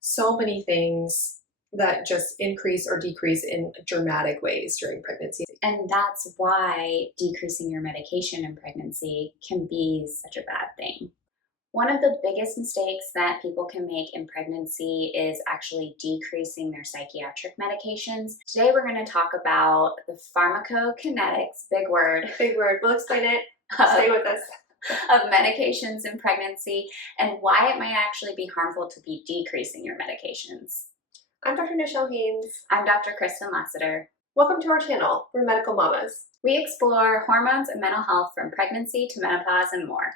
so many things that just increase or decrease in dramatic ways during pregnancy. And that's why decreasing your medication in pregnancy can be such a bad thing. One of the biggest mistakes that people can make in pregnancy is actually decreasing their psychiatric medications. Today we're going to talk about the pharmacokinetics, big word. Big word. We'll explain it. Stay with us. Of medications in pregnancy and why it might actually be harmful to be decreasing your medications. I'm Dr. Nichelle Haynes. I'm Dr. Kristin Lasseter. Welcome to our channel. We're Medical Mamas. We explore hormones and mental health from pregnancy to menopause and more.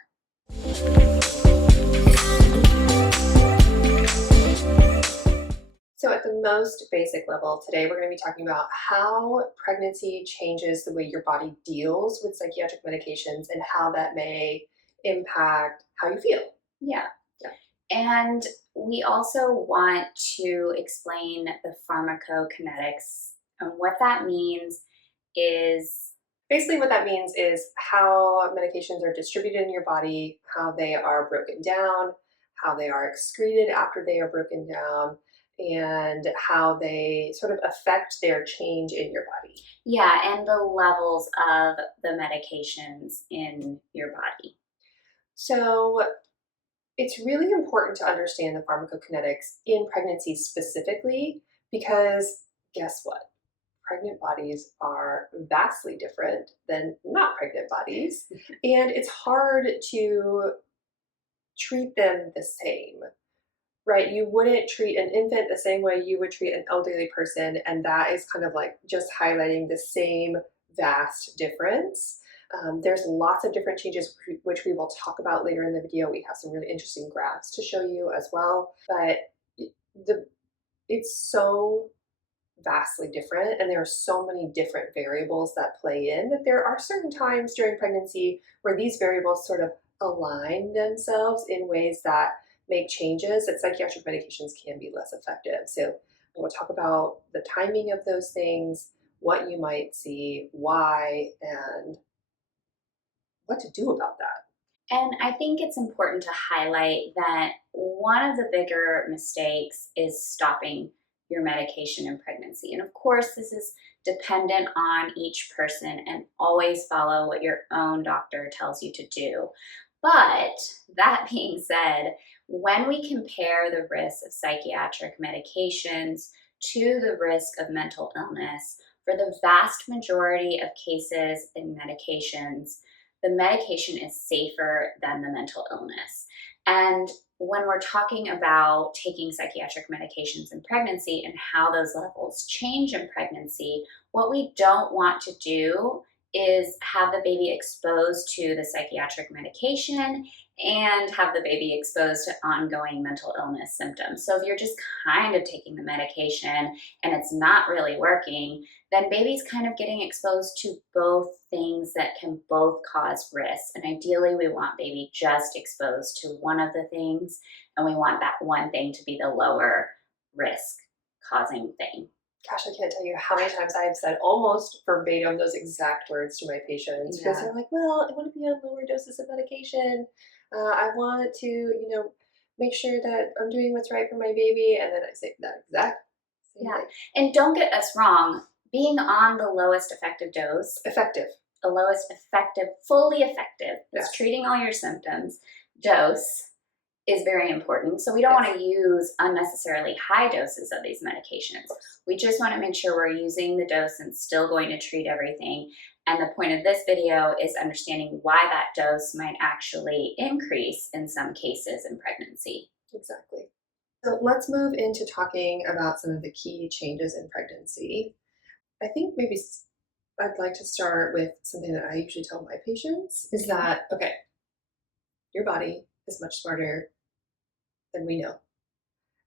So at the most basic level, today we're going to be talking about how pregnancy changes the way your body deals with psychiatric medications and how that may impact how you feel. Yeah. And we also want to explain the pharmacokinetics. And what that means is... Basically what that means is how medications are distributed in your body, how they are broken down, how they are excreted after they are broken down, and how they sort of affect their change in your body. Yeah, and the levels of the medications in your body. So it's really important to understand the pharmacokinetics in pregnancy specifically because guess what? Pregnant bodies are vastly different than not pregnant bodies, and it's hard to treat them the same. Right, you wouldn't treat an infant the same way you would treat an elderly person, and that is kind of like just highlighting the same vast difference. There's lots of different changes which we will talk about later in the video. We have some really interesting graphs to show you as well, but it's so vastly different, and there are so many different variables that play in that there are certain times during pregnancy where these variables sort of align themselves in ways that make changes that psychiatric medications can be less effective. So we'll talk about the timing of those things, what you might see, why, and what to do about that. And I think it's important to highlight that one of the bigger mistakes is stopping your medication in pregnancy. And of course, this is dependent on each person, and always follow what your own doctor tells you to do. But that being said, when we compare the risk of psychiatric medications to the risk of mental illness, for the vast majority of cases in medications, the medication is safer than the mental illness. And when we're talking about taking psychiatric medications in pregnancy and how those levels change in pregnancy, what we don't want to do is have the baby exposed to the psychiatric medication and have the baby exposed to ongoing mental illness symptoms. So if you're just kind of taking the medication and it's not really working, then baby's kind of getting exposed to both things that can both cause risk. And ideally, we want baby just exposed to one of the things, and we want that one thing to be the lower risk causing thing. Gosh, I can't tell you how many times I have said almost verbatim those exact words to my patients because they're like, well, I want to be on lower doses of medication. I want to, make sure that I'm doing what's right for my baby. And then I say that exact same thing. And don't get us wrong, being on the lowest effective dose. The lowest effective, fully effective, that's treating all your symptoms, dose is very important. So we don't want to use unnecessarily high doses of these medications. We just want to make sure we're using the dose and still going to treat everything. And the point of this video is understanding why that dose might actually increase in some cases in pregnancy. Exactly. So let's move into talking about some of the key changes in pregnancy. I think maybe I'd like to start with something that I usually tell my patients is that, okay, your body is much smarter than we know.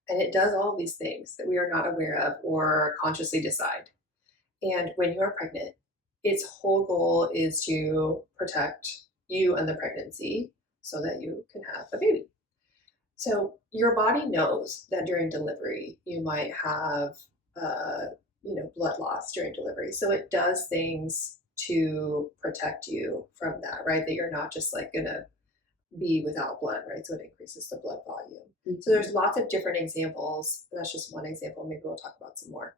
And it does all these things that we are not aware of or consciously decide. And when you are pregnant, its whole goal is to protect you and the pregnancy so that you can have a baby. So your body knows that during delivery, you might have, blood loss during delivery. So it does things to protect you from that, right? That you're not just like gonna be without blood, right? So it increases the blood volume. Mm-hmm. So there's lots of different examples. That's just one example. Maybe we'll talk about some more.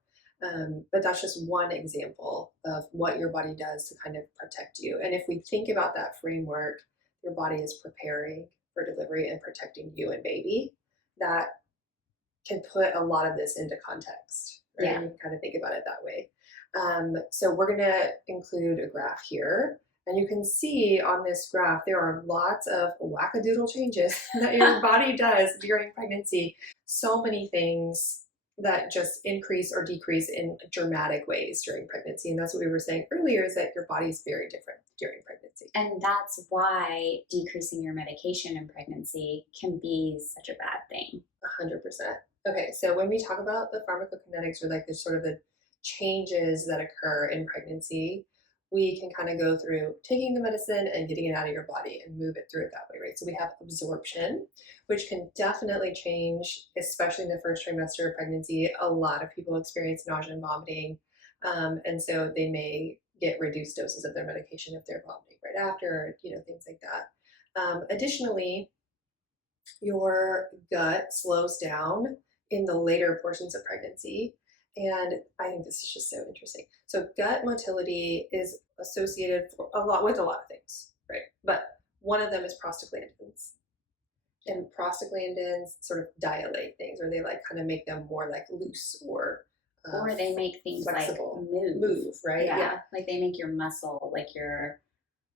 But that's just one example of what your body does to kind of protect you. And if we think about that framework, your body is preparing for delivery and protecting you and baby, that can put a lot of this into context, right? Yeah. You can kind of think about it that way. So we're going to include a graph here. And you can see on this graph, there are lots of wackadoodle changes that your body does during pregnancy. So many things that just increase or decrease in dramatic ways during pregnancy. And that's what we were saying earlier, is that your body is very different during pregnancy. And that's why decreasing your medication in pregnancy can be such a bad thing. 100%. Okay, so when we talk about the pharmacokinetics, or like the sort of the changes that occur in pregnancy, we can kind of go through taking the medicine and getting it out of your body and move it through it that way, right? So we have absorption, which can definitely change, especially in the first trimester of pregnancy. A lot of people experience nausea and vomiting, and so they may get reduced doses of their medication if they're vomiting right after, things like that. Additionally, your gut slows down in the later portions of pregnancy. And I think this is just so interesting. So gut motility is associated with a lot of things, right? But one of them is prostaglandins. And prostaglandins sort of dilate things, or they like kind of make them more like loose, or they make things flexible. like move, right? Yeah, like they make your muscle, like your,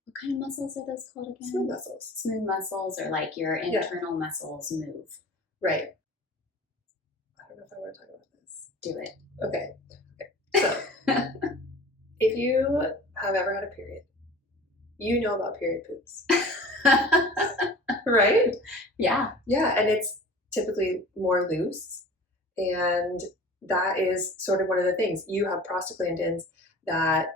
what kind of muscles are those called again? Smooth muscles. Smooth muscles, or like your internal muscles move. Right. I don't know if I want to talk about this. Do it. Okay. So, if you have ever had a period, you know about period poops. Right? Yeah. Yeah, and it's typically more loose, and that is sort of one of the things. You have prostaglandins that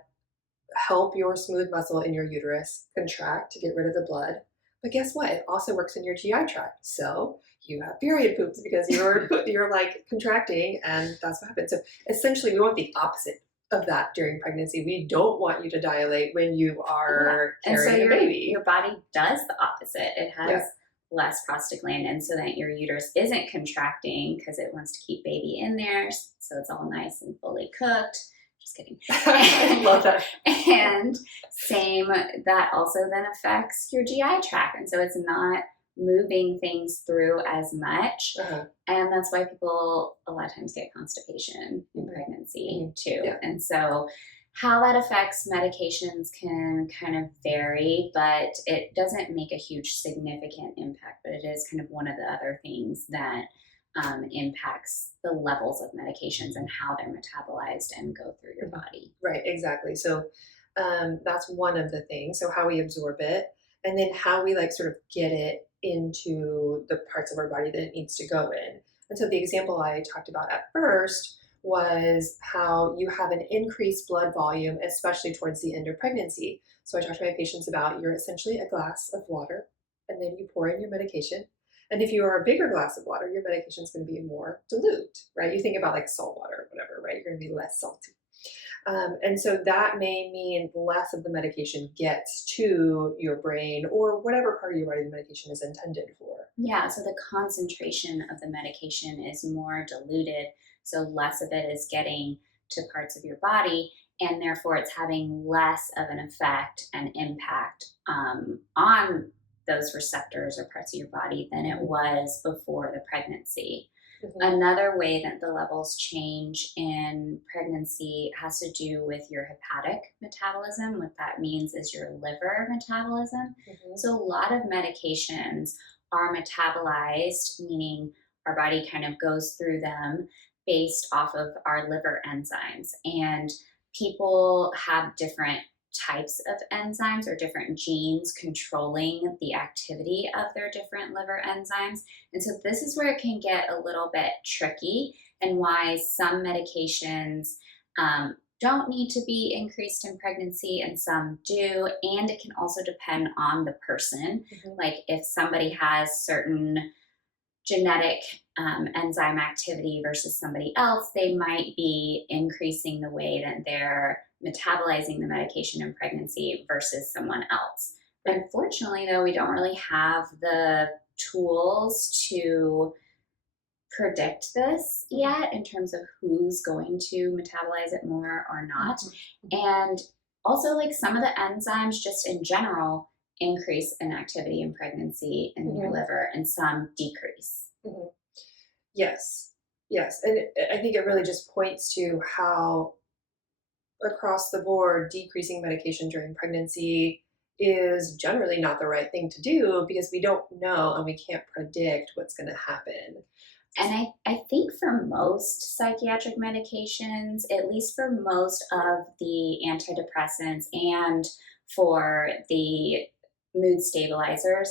help your smooth muscle in your uterus contract to get rid of the blood. But guess what? It also works in your GI tract. So you have period poops because you're like contracting, and that's what happens. So essentially, we want the opposite of that during pregnancy. We don't want you to dilate when you are carrying a baby. Your body does the opposite. It has less prostaglandin so that your uterus isn't contracting because it wants to keep baby in there, so it's all nice and fully cooked. Just kidding. I love that. And same, that also then affects your GI tract. And so it's not moving things through as much. Uh-huh. And that's why people a lot of times get constipation in pregnancy too. Yeah. And so how that affects medications can kind of vary, but it doesn't make a huge significant impact. But it is kind of one of the other things that impacts the levels of medications and how they're metabolized and go through your body. Right, exactly. So that's one of the things. So how we absorb it, and then how we like sort of get it into the parts of our body that it needs to go in. And so the example I talked about at first was how you have an increased blood volume, especially towards the end of pregnancy. So I talked to my patients about, you're essentially a glass of water, and then you pour in your medication. And if you are a bigger glass of water, your medication is going to be more dilute, right? You think about like salt water or whatever, right? You're going to be less salty. And so that may mean less of the medication gets to your brain or whatever part of your body the medication is intended for. Yeah, so the concentration of the medication is more diluted, so less of it is getting to parts of your body, and therefore it's having less of an effect and impact on those receptors or parts of your body than it was before the pregnancy. Mm-hmm. Another way that the levels change in pregnancy has to do with your hepatic metabolism. What that means is your liver metabolism. Mm-hmm. So a lot of medications are metabolized, meaning our body kind of goes through them based off of our liver enzymes. And people have different types of enzymes or different genes controlling the activity of their different liver enzymes. And so this is where it can get a little bit tricky, and why some medications don't need to be increased in pregnancy and some do. And it can also depend on the person. Mm-hmm. Like if somebody has certain genetic enzyme activity versus somebody else, they might be increasing the way that they're metabolizing the medication in pregnancy versus someone else. Unfortunately, though, we don't really have the tools to predict this yet in terms of who's going to metabolize it more or not. And also, like, some of the enzymes just in general increase in activity in pregnancy in your liver, and some decrease. Yes. Yes. And I think it really just points to how across the board, decreasing medication during pregnancy is generally not the right thing to do because we don't know and we can't predict what's going to happen. And I think for most psychiatric medications, at least for most of the antidepressants and for the mood stabilizers,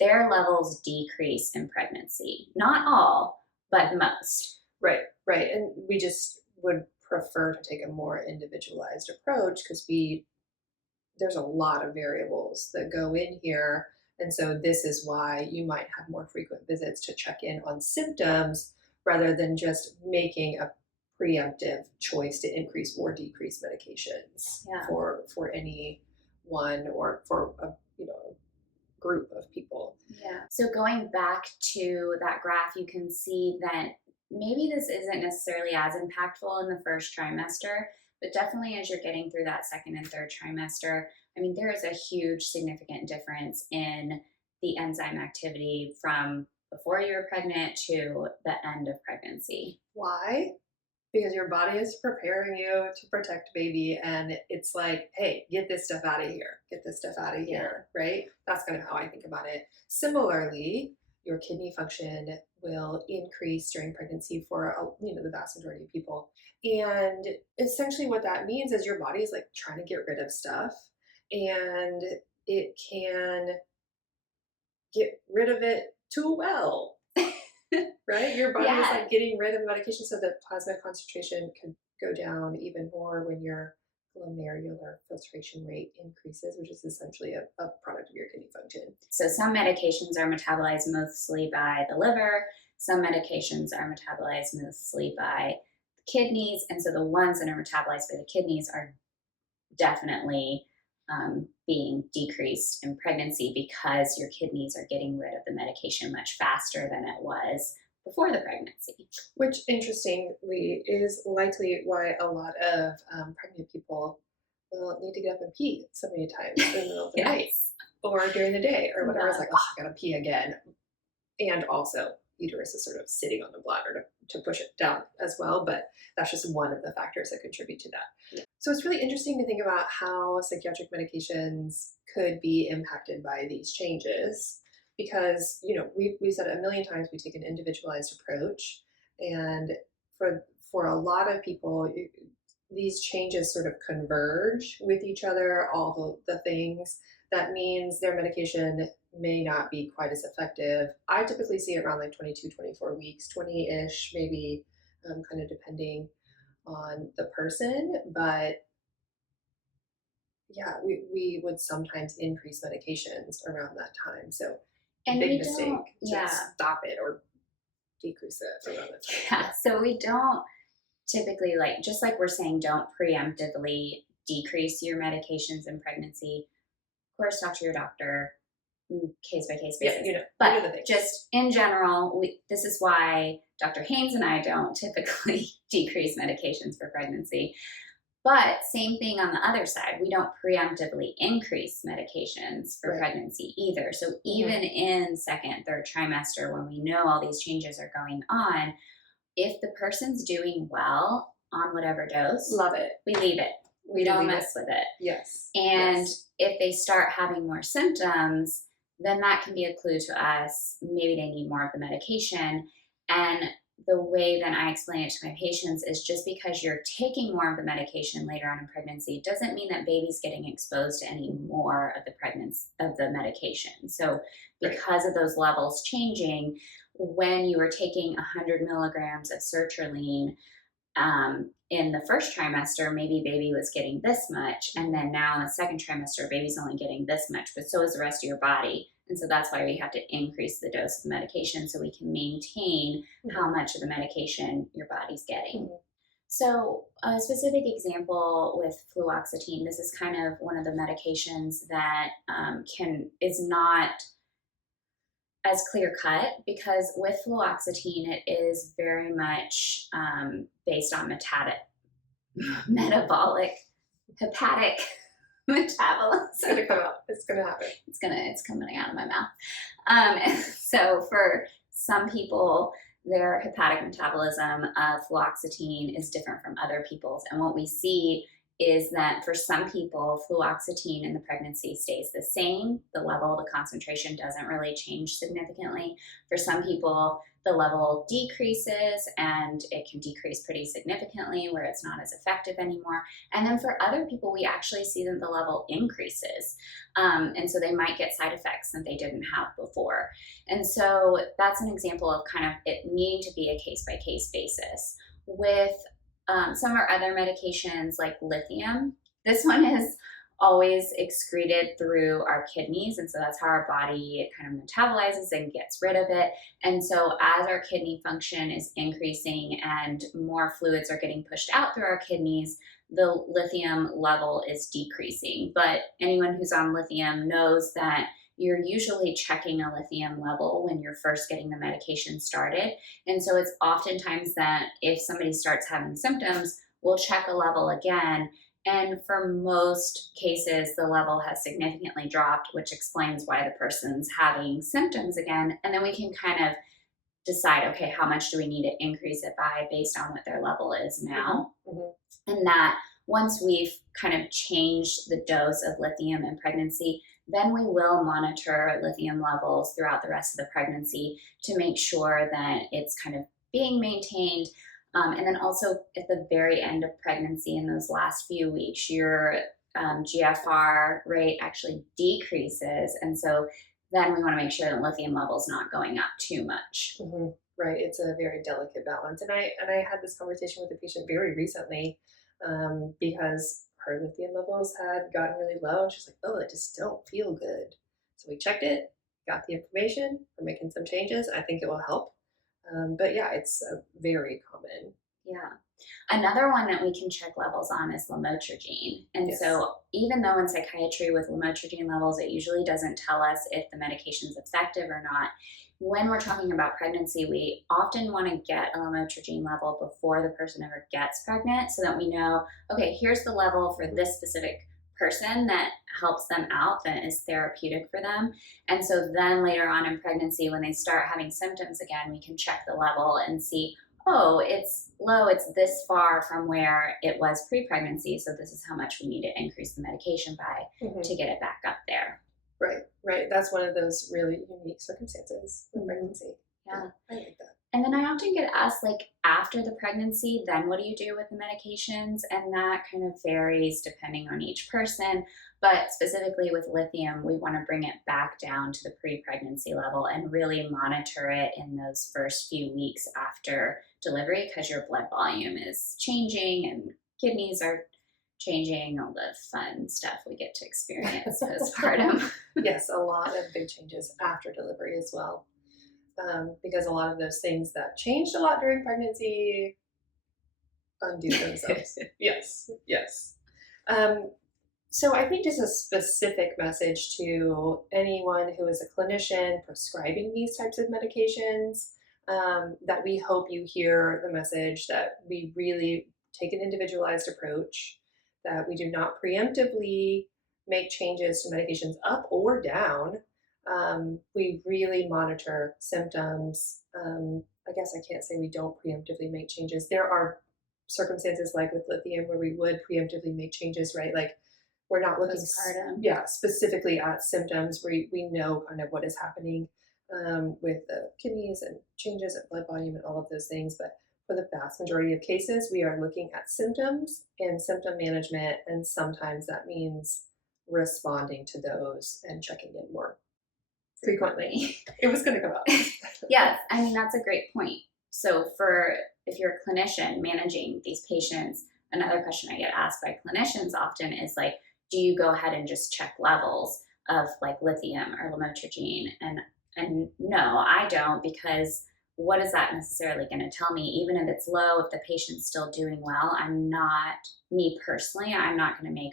their levels decrease in pregnancy. Not all, but most. Right, right. And we just would prefer to take a more individualized approach because there's a lot of variables that go in here. And so this is why you might have more frequent visits to check in on symptoms rather than just making a preemptive choice to increase or decrease medications for any one or for a group of people. Yeah. So going back to that graph, you can see that maybe this isn't necessarily as impactful in the first trimester, but definitely as you're getting through that second and third trimester, I mean, there is a huge significant difference in the enzyme activity from before you were pregnant to the end of pregnancy. Why? Because your body is preparing you to protect baby, and it's like, hey, get this stuff out of here. Get this stuff out of here, right? That's kind of how I think about it. Similarly, your kidney function will increase during pregnancy for the vast majority of people. And essentially what that means is your body is like trying to get rid of stuff, and it can get rid of it too well. Right? Your body is like getting rid of the medication so that plasma concentration could go down even more when your glomerular filtration rate increases, which is essentially a product of your kidney function. So some medications are metabolized mostly by the liver, some medications are metabolized mostly by the kidneys, and so the ones that are metabolized by the kidneys are definitely being decreased in pregnancy because your kidneys are getting rid of the medication much faster than it was before the pregnancy. Which, interestingly, is likely why a lot of pregnant people will need to get up and pee so many times in the middle of the night or during the day or whatever. It's like, oh, I gotta pee again. And also, uterus is sort of sitting on the bladder to push it down as well, but that's just one of the factors that contribute to that. Yeah. So it's really interesting to think about how psychiatric medications could be impacted by these changes because, we said it a million times, we take an individualized approach, and for a lot of people, these changes sort of converge with each other, all the things. That means their medication may not be quite as effective. I typically see it around like 22, 24 weeks, 20-ish, maybe, kind of depending on the person. But yeah, we would sometimes increase medications around that time. So big mistake to stop it or decrease it around that time. Yeah, so we don't typically, just like we're saying, don't preemptively decrease your medications in pregnancy. Of course, talk to your doctor, case by case basis. Yeah, but just in general, this is why Dr. Haynes and I don't typically decrease medications for pregnancy. But same thing on the other side, we don't preemptively increase medications for pregnancy either. So even in second, third trimester, when we know all these changes are going on, if the person's doing well on whatever dose, love it. We leave it. We don't mess with it. Yes. And if they start having more symptoms, then that can be a clue to us. Maybe they need more of the medication. And the way that I explain it to my patients is just because you're taking more of the medication later on in pregnancy doesn't mean that baby's getting exposed to any more of the medication. So because of those levels changing, when you were taking 100 milligrams of sertraline in the first trimester, maybe baby was getting this much, and then now in the second trimester, baby's only getting this much, but so is the rest of your body. And so that's why we have to increase the dose of the medication so we can maintain how much of the medication your body's getting. So a specific example with fluoxetine, this is kind of one of the medications that is not as clear cut, because with fluoxetine, it is very much based on metabolic, hepatic metabolism. It's gonna come out. It's gonna happen. It's coming out of my mouth. So for some people, their hepatic metabolism of fluoxetine is different from other people's. And what we see is that for some people, fluoxetine in the pregnancy stays the same. The level, the concentration doesn't really change significantly. For some people, the level decreases, and it can decrease pretty significantly where it's not as effective anymore. And then for other people, we actually see that the level increases. And so they might get side effects that they didn't have before. And so that's an example of kind of it needing to be a case-by-case basis. With some of our other medications like lithium, this one is always excreted through our kidneys, and so that's how our body kind of metabolizes and gets rid of it. And so as our kidney function is increasing and more fluids are getting pushed out through our kidneys, the lithium level is decreasing. But anyone who's on lithium knows that you're usually checking a lithium level when you're first getting the medication started. And so it's oftentimes that if somebody starts having symptoms, we'll check a level again. And for most cases, the level has significantly dropped, which explains why the person's having symptoms again. And then we can kind of decide, okay, how much do we need to increase it by based on what their level is now. Mm-hmm. And that once we've kind of changed the dose of lithium in pregnancy, then we will monitor lithium levels throughout the rest of the pregnancy to make sure that it's kind of being maintained. And then also at the very end of pregnancy, in those last few weeks, your GFR rate actually decreases. And so then we want to make sure that lithium level's not going up too much. Mm-hmm. Right. It's a very delicate balance. And I had this conversation with a patient very recently because her lithium levels had gotten really low. She's like, oh, I just don't feel good. So we checked it, got the information, we're making some changes. I think it will help. But yeah, it's very common. Yeah. Another one that we can check levels on is lamotrigine. And Yes. So even though in psychiatry with lamotrigine levels, it usually doesn't tell us if the medication is effective or not, when we're talking about pregnancy, we often want to get a lamotrigine level before the person ever gets pregnant so that we know, okay, here's the level for this specific person that helps them out, that is therapeutic for them. And so then later on in pregnancy, when they start having symptoms again, we can check the level and see, oh, it's low, it's this far from where it was pre-pregnancy, so this is how much we need to increase the medication by to get it back up there. Right. That's one of those really unique circumstances with pregnancy. Yeah. I like that. And then I often get asked, like, after the pregnancy, then what do you do with the medications? And that kind of varies depending on each person. But specifically with lithium, we want to bring it back down to the pre-pregnancy level and really monitor it in those first few weeks after delivery, because your blood volume is changing and kidneys are changing, all the fun stuff we get to experience postpartum. Yes, a lot of big changes after delivery as well. Because a lot of those things that changed a lot during pregnancy undo themselves. Yes. So I think just a specific message to anyone who is a clinician prescribing these types of medications, that we hope you hear the message that we really take an individualized approach, that we do not preemptively make changes to medications up or down. We really monitor symptoms. I guess I can't say we don't preemptively make changes. There are circumstances like with lithium where we would preemptively make changes, right? Like we're not looking specifically at symptoms. We know kind of what is happening with the kidneys and changes in blood volume and all of those things. But for the vast majority of cases, we are looking at symptoms and symptom management. And sometimes that means responding to those and checking in more frequently. It was going to come out. Yes, I mean, that's a great point. So if you're a clinician managing these patients, another question I get asked by clinicians often is like, do you go ahead and just check levels of like lithium or lamotrigine? And no, I don't, because what is that necessarily going to tell me? Even if it's low, if the patient's still doing well, me personally, I'm not going to make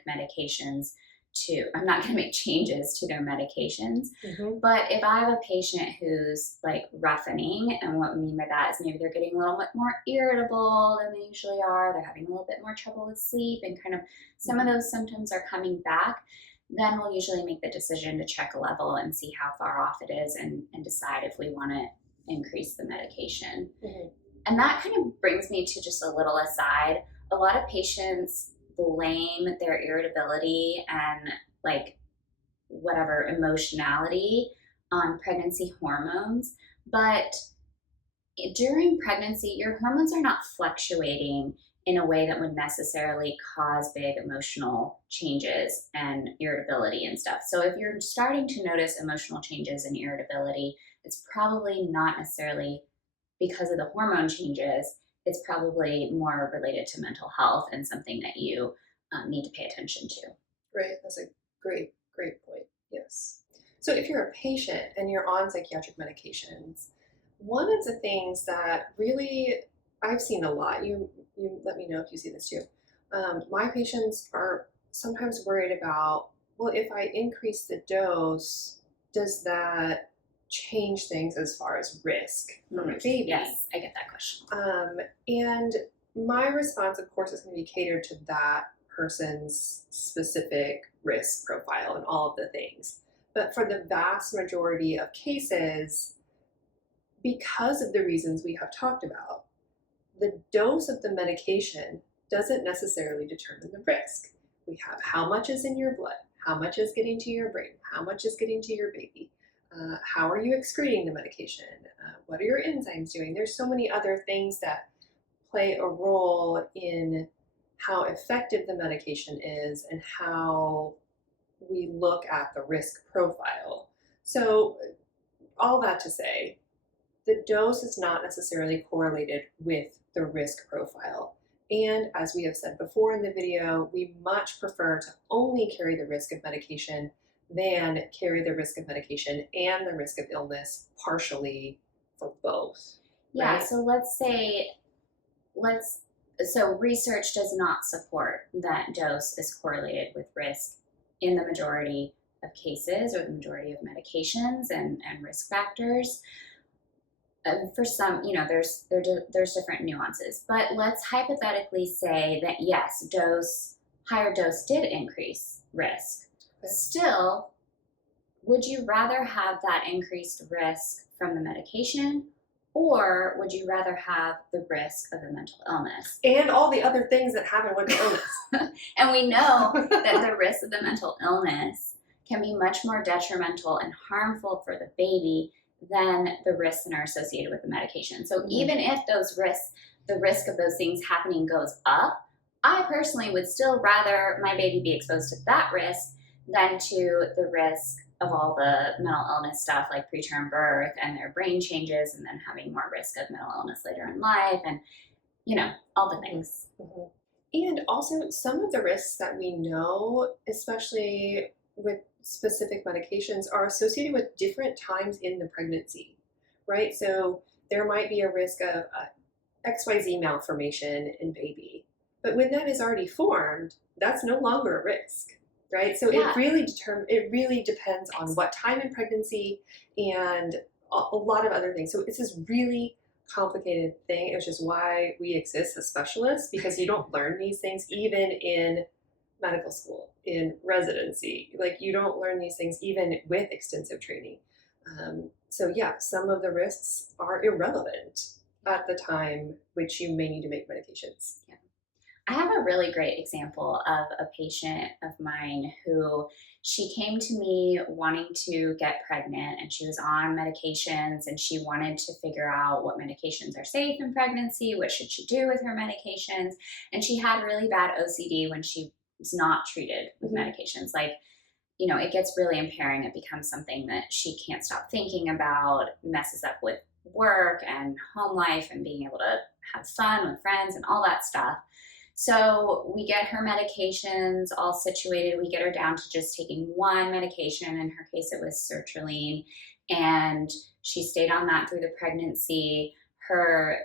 I'm not going to make changes to their medications. Mm-hmm. But if I have a patient who's like roughening, and what I mean by that is maybe they're getting a little bit more irritable than they usually are, they're having a little bit more trouble with sleep, and kind of some of those symptoms are coming back, then we'll usually make the decision to check a level and see how far off it is, and decide if we want to increase the medication. Mm-hmm. And that kind of brings me to just a little aside. A lot of patients blame their irritability and like whatever emotionality on pregnancy hormones, but during pregnancy, your hormones are not fluctuating in a way that would necessarily cause big emotional changes and irritability and stuff. So if you're starting to notice emotional changes and irritability, it's probably not necessarily because of the hormone changes. It's probably more related to mental health and something that you need to pay attention to. Right. That's a great point. Yes. So if you're a patient and you're on psychiatric medications, one of the things that really I've seen a lot, you let me know if you see this too. My patients are sometimes worried about, well, if I increase the dose, does that change things as far as risk for my baby? Yes, I get that question. And my response, of course, is going to be catered to that person's specific risk profile and all of the things. But for the vast majority of cases, because of the reasons we have talked about, the dose of the medication doesn't necessarily determine the risk. We have how much is in your blood, how much is getting to your brain, how much is getting to your baby, how are you excreting the medication, what are your enzymes doing? There's so many other things that play a role in how effective the medication is and how we look at the risk profile. So all that to say, the dose is not necessarily correlated with the risk profile. And as we have said before in the video, we much prefer to only carry the risk of medication than carry the risk of medication and the risk of illness partially for both. Yeah, right? so so research does not support that dose is correlated with risk in the majority of cases or the majority of medications and risk factors. For some, there's different nuances, but let's hypothetically say that yes, higher dose did increase risk. Okay. Still, would you rather have that increased risk from the medication, or would you rather have the risk of a mental illness? And all the other things that happen with the illness. And we know that the risk of the mental illness can be much more detrimental and harmful for the baby than the risks that are associated with the medication. So even if the risk of those things happening goes up, I personally would still rather my baby be exposed to that risk than to the risk of all the mental illness stuff like preterm birth and their brain changes and then having more risk of mental illness later in life and, all the things. Mm-hmm. And also some of the risks that we know, especially with specific medications, are associated with different times in the pregnancy, right? So there might be a risk of XYZ malformation in baby, but when that is already formed, that's no longer a risk, right? So Yeah. it really depends on what time in pregnancy and a lot of other things. So it's this really complicated thing. It's just why we exist as specialists, because you don't learn these things even in medical school, in residency. Like, you don't learn these things even with extensive training. So yeah, some of the risks are irrelevant at the time which you may need to make medications. Yeah. I have a really great example of a patient of mine who she came to me wanting to get pregnant, and she was on medications, and she wanted to figure out what medications are safe in pregnancy, what should she do with her medications, and she had really bad OCD when she was not treated with medications. Like, it gets really impairing. It becomes something that she can't stop thinking about, messes up with work and home life and being able to have fun with friends and all that stuff. So we get her medications all situated. We get her down to just taking one medication. In her case, it was sertraline. And She stayed on that through the pregnancy.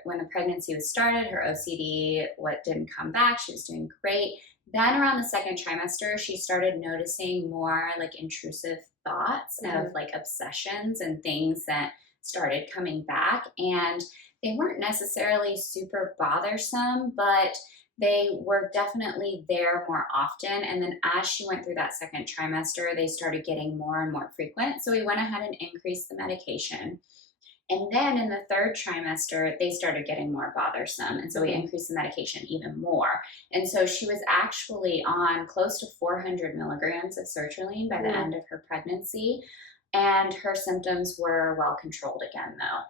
When the pregnancy was started, her OCD didn't come back. She was doing great. Then around the second trimester, she started noticing more like intrusive thoughts of like obsessions and things that started coming back. And they weren't necessarily super bothersome, but they were definitely there more often. And then as she went through that second trimester, they started getting more and more frequent. So we went ahead and increased the medication. And then in the third trimester, they started getting more bothersome. And so we increased the medication even more. And so she was actually on close to 400 milligrams of sertraline by the end of her pregnancy. And her symptoms were well controlled again, though.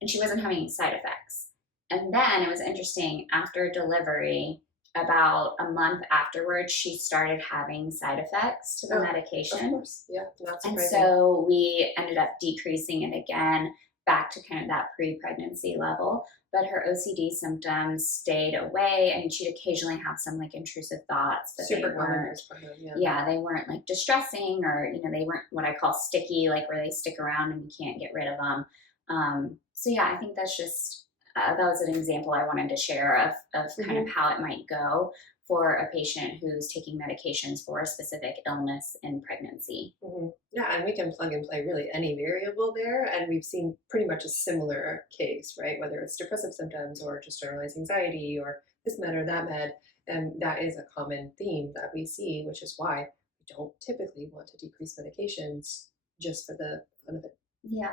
And she wasn't having any side effects. And then it was interesting, after delivery, about a month afterwards, she started having side effects to the medication. Of course, yeah, not surprising. And so we ended up decreasing it again back to kind of that pre-pregnancy level. But her OCD symptoms stayed away. I mean, she'd occasionally have some like intrusive thoughts, but Super they weren't. They weren't like distressing, or they weren't what I call sticky, like where they stick around and you can't get rid of them. So yeah, I think that's just that was an example I wanted to share of kind of how it might go for a patient who's taking medications for a specific illness in pregnancy. Yeah, and we can plug and play really any variable there, and we've seen pretty much a similar case, right? Whether it's depressive symptoms or just generalized anxiety or this med or that med, and that is a common theme that we see, which is why we don't typically want to decrease medications just for the fun of it. Yeah.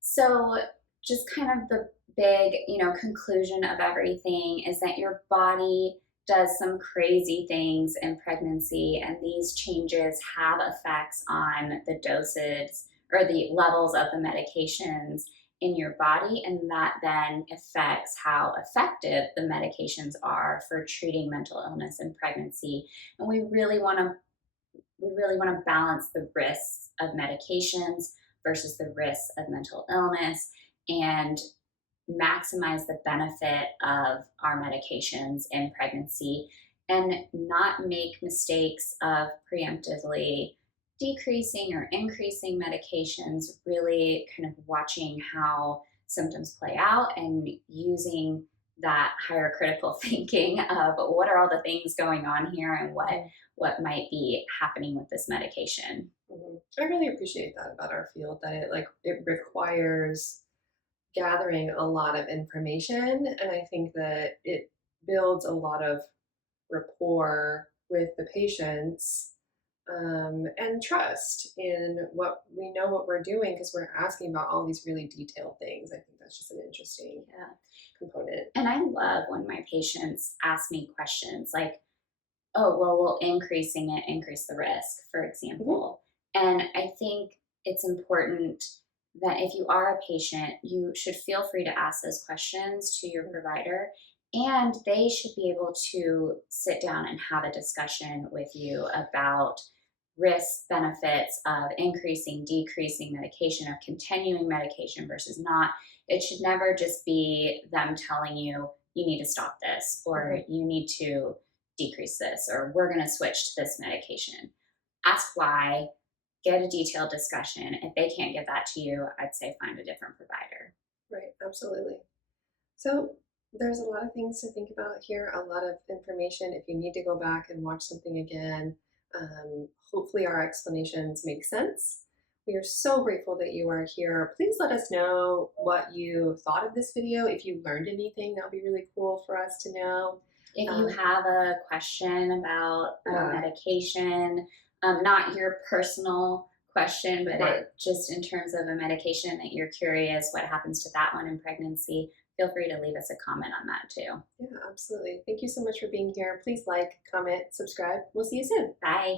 So just kind of the big, conclusion of everything is that your body does some crazy things in pregnancy, and these changes have effects on the doses or the levels of the medications in your body, and that then affects how effective the medications are for treating mental illness in pregnancy. And we really want to balance the risks of medications versus the risks of mental illness, and maximize the benefit of our medications in pregnancy, and not make mistakes of preemptively decreasing or increasing medications, really kind of watching how symptoms play out and using that higher critical thinking of what are all the things going on here and what might be happening with this medication. I really appreciate that about our field, that it requires gathering a lot of information, and I think that it builds a lot of rapport with the patients, and trust in what we're doing, because we're asking about all these really detailed things. I think that's just an interesting component. And I love when my patients ask me questions like, oh, well, will increasing it increase the risk, for example? And I think it's important that if you are a patient, you should feel free to ask those questions to your provider, and they should be able to sit down and have a discussion with you about risks, benefits of increasing, decreasing medication, of continuing medication versus not. It should never just be them telling you, you need to stop this, or you need to decrease this, or we're going to switch to this medication. Ask why. Get a detailed discussion. If they can't get that to you, I'd say find a different provider. Right, absolutely. So there's a lot of things to think about here, a lot of information. If you need to go back and watch something again, hopefully our explanations make sense. We are so grateful that you are here. Please let us know what you thought of this video. If you learned anything, that would be really cool for us to know. If you have a question about medication, not your personal question, but just in terms of a medication that you're curious what happens to that one in pregnancy, feel free to leave us a comment on that too. Yeah, absolutely. Thank you so much for being here. Please like, comment, subscribe. We'll see you soon. Bye.